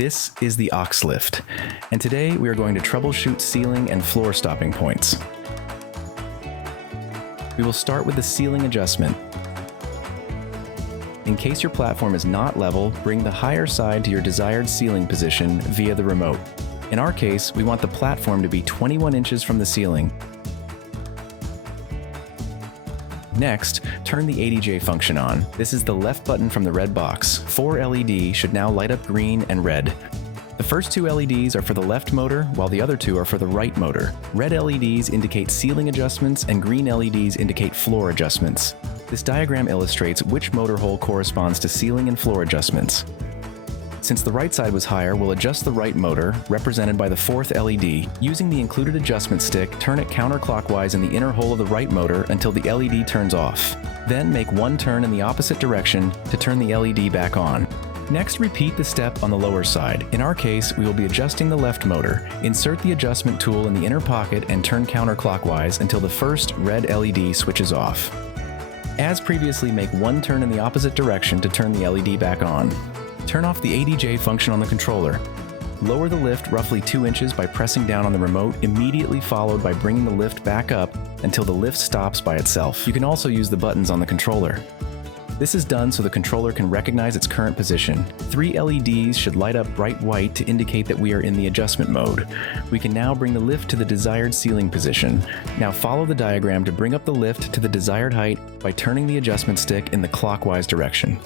This is the Auxx-Lift, and today we are going to troubleshoot ceiling and floor stopping points. We will start with the ceiling adjustment. In case your platform is not level, bring the higher side to your desired ceiling position via the remote. In our case, we want the platform to be 21 inches from the ceiling. Next, turn the ADJ function on. This is the left button from the red box. 4 LEDs should now light up green and red. The first 2 LEDs are for the left motor, while the other 2 are for the right motor. Red LEDs indicate ceiling adjustments and green LEDs indicate floor adjustments. This diagram illustrates which motor hole corresponds to ceiling and floor adjustments. Since the right side was higher, we'll adjust the right motor, represented by the 4th LED. Using the included adjustment stick, turn it counterclockwise in the inner hole of the right motor until the LED turns off. Then make one turn in the opposite direction to turn the LED back on. Next, repeat the step on the lower side. In our case, we will be adjusting the left motor. Insert the adjustment tool in the inner pocket and turn counterclockwise until the first red LED switches off. As previously, make one turn in the opposite direction to turn the LED back on. Turn off the ADJ function on the controller. Lower the lift roughly 2 inches by pressing down on the remote, immediately followed by bringing the lift back up until the lift stops by itself. You can also use the buttons on the controller. This is done so the controller can recognize its current position. 3 LEDs should light up bright white to indicate that we are in the adjustment mode. We can now bring the lift to the desired ceiling position. Now follow the diagram to bring up the lift to the desired height by turning the adjustment stick in the clockwise direction.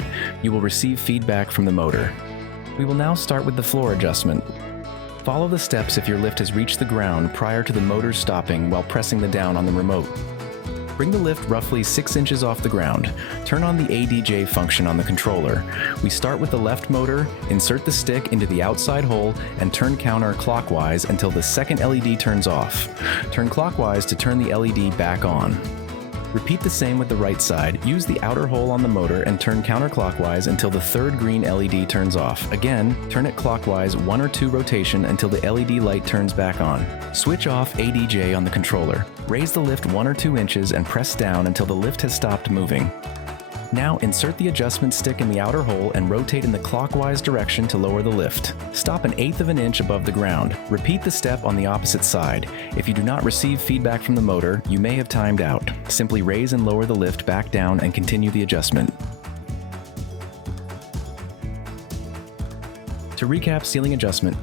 You will receive feedback from the motor. We will now start with the floor adjustment. Follow the steps if your lift has reached the ground prior to the motor stopping while pressing the down on the remote. Bring the lift roughly 6 inches off the ground. Turn on the ADJ function on the controller. We start with the left motor, insert the stick into the outside hole, and turn counterclockwise until the second LED turns off. Turn clockwise to turn the LED back on. Repeat the same with the right side. Use the outer hole on the motor and turn counterclockwise until the third green LED turns off. Again, turn it clockwise 1 or 2 rotation until the LED light turns back on. Switch off ADJ on the controller. Raise the lift 1 or 2 inches and press down until the lift has stopped moving. Now insert the adjustment stick in the outer hole and rotate in the clockwise direction to lower the lift. Stop 1/8 of an inch above the ground. Repeat the step on the opposite side. If you do not receive feedback from the motor, you may have timed out. Simply raise and lower the lift back down and continue the adjustment. To recap ceiling adjustment,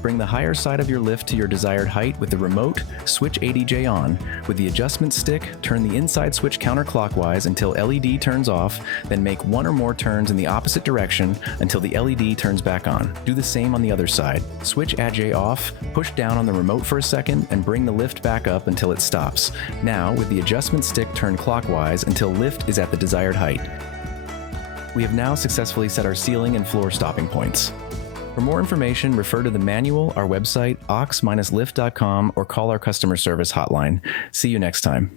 bring the higher side of your lift to your desired height with the remote, switch ADJ on. With the adjustment stick, turn the inside switch counterclockwise until LED turns off, then make 1 or more turns in the opposite direction until the LED turns back on. Do the same on the other side. Switch ADJ off, push down on the remote for a second, and bring the lift back up until it stops. Now, with the adjustment stick, turn clockwise until lift is at the desired height. We have now successfully set our ceiling and floor stopping points. For more information, refer to the manual, our website, auxx-lift.com, or call our customer service hotline. See you next time.